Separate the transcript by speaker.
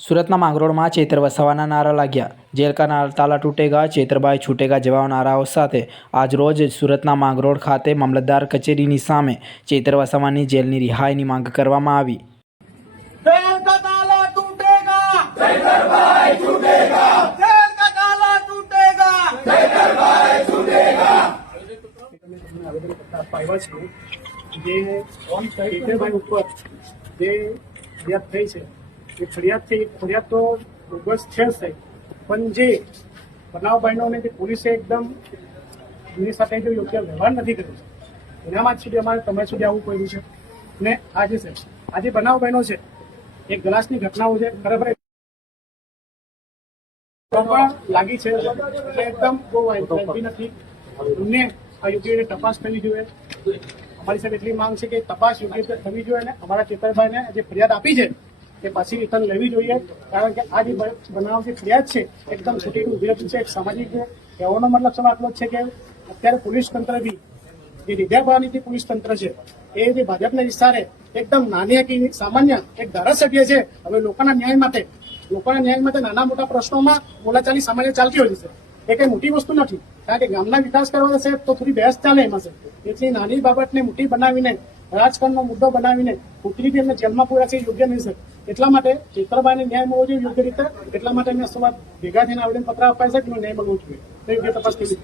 Speaker 1: સુરતના માંગરોળમાં ચેતર વસાવાના નારા લાગ્યા જેલ કા ના- તાલા તૂટેગા ચેતરબાઈ છૂટેગા જેવા નારાઓ સાથે આજરોજ સુરતના માંગરોળ ખાતે મામલતદાર કચેરીની સામે ચેતર વસાવાની જેલની રિહાઈની માંગ કરવામાં આવી
Speaker 2: જે ઓન હિતેભાઈ ઉપર જે ફરિયાદ થઈ છે, એ ફરિયાદ છે ફરિયાદ તો બોગસ છે સાહેબ. પણ જે બનાવ અને જે પોલીસે એકદમ એની સાથે જો યોગ્ય વ્યવહાર નથી કર્યો છે. એનામાં જ સુધી અમારે તમે સુધી આવવું પડ્યું છે ને આજે સાહેબ, આજે બનાવભાઈનો છે, એક ગ્લાસની ઘટનાઓ છે, ખરેખર લાગી છે એકદમ બહુ નથી. અમને આ યોગ્ય તપાસ કરવી જોઈએ અમારી સાહેબ એટલી માંગ છે કે તપાસ યોગ્ય રીતે થવી જોઈએ અને અમારા ચેતરભાઈને જે ફરિયાદ આપી છે તે પાછી રિટર્ન લેવી જોઈએ. કારણ કે આ જે બનાવતી ફરિયાદ છે, એકદમ છૂટી ઊભી છે સામાજિક કહેવાનો મતલબ સમય આટલો જ છે કે અત્યારે પોલીસ તંત્ર બી, જે વિદ્યાભવાની જે પોલીસ તંત્ર છે, એ જે ભાજપના વિસ્તારે એકદમ નાની એક સામાન્ય એક ધારાસભ્ય છે, હવે લોકોના ન્યાય માટે, લોકોના ન્યાય માટે નાના મોટા પ્રશ્નોમાં બોલાચાલી સામાન્ય ચાલતી હોય છે. એ કઈ મોટી વસ્તુ નથી. કારણ કે ગામના વિકાસ કરવા છે તો થોડી બહેસ ચાલે એમાં છે. એટલી નાની બાબતને મોટી બનાવીને, રાજકારણનો મુદ્દો બનાવીને ઉતરી એમને જેલમાં પૂરા છે યોગ્ય નહીં છે. એટલા માટે ચિત્રબાઈને ન્યાય મળવો જોઈએ યોગ્ય રીતે. એટલા માટે મેં સવાર ભેગા થઈને આવેદન પત્ર અપાય છે કે ન્યાય મળવો જોઈએ. યોગ્ય તપાસ કરી.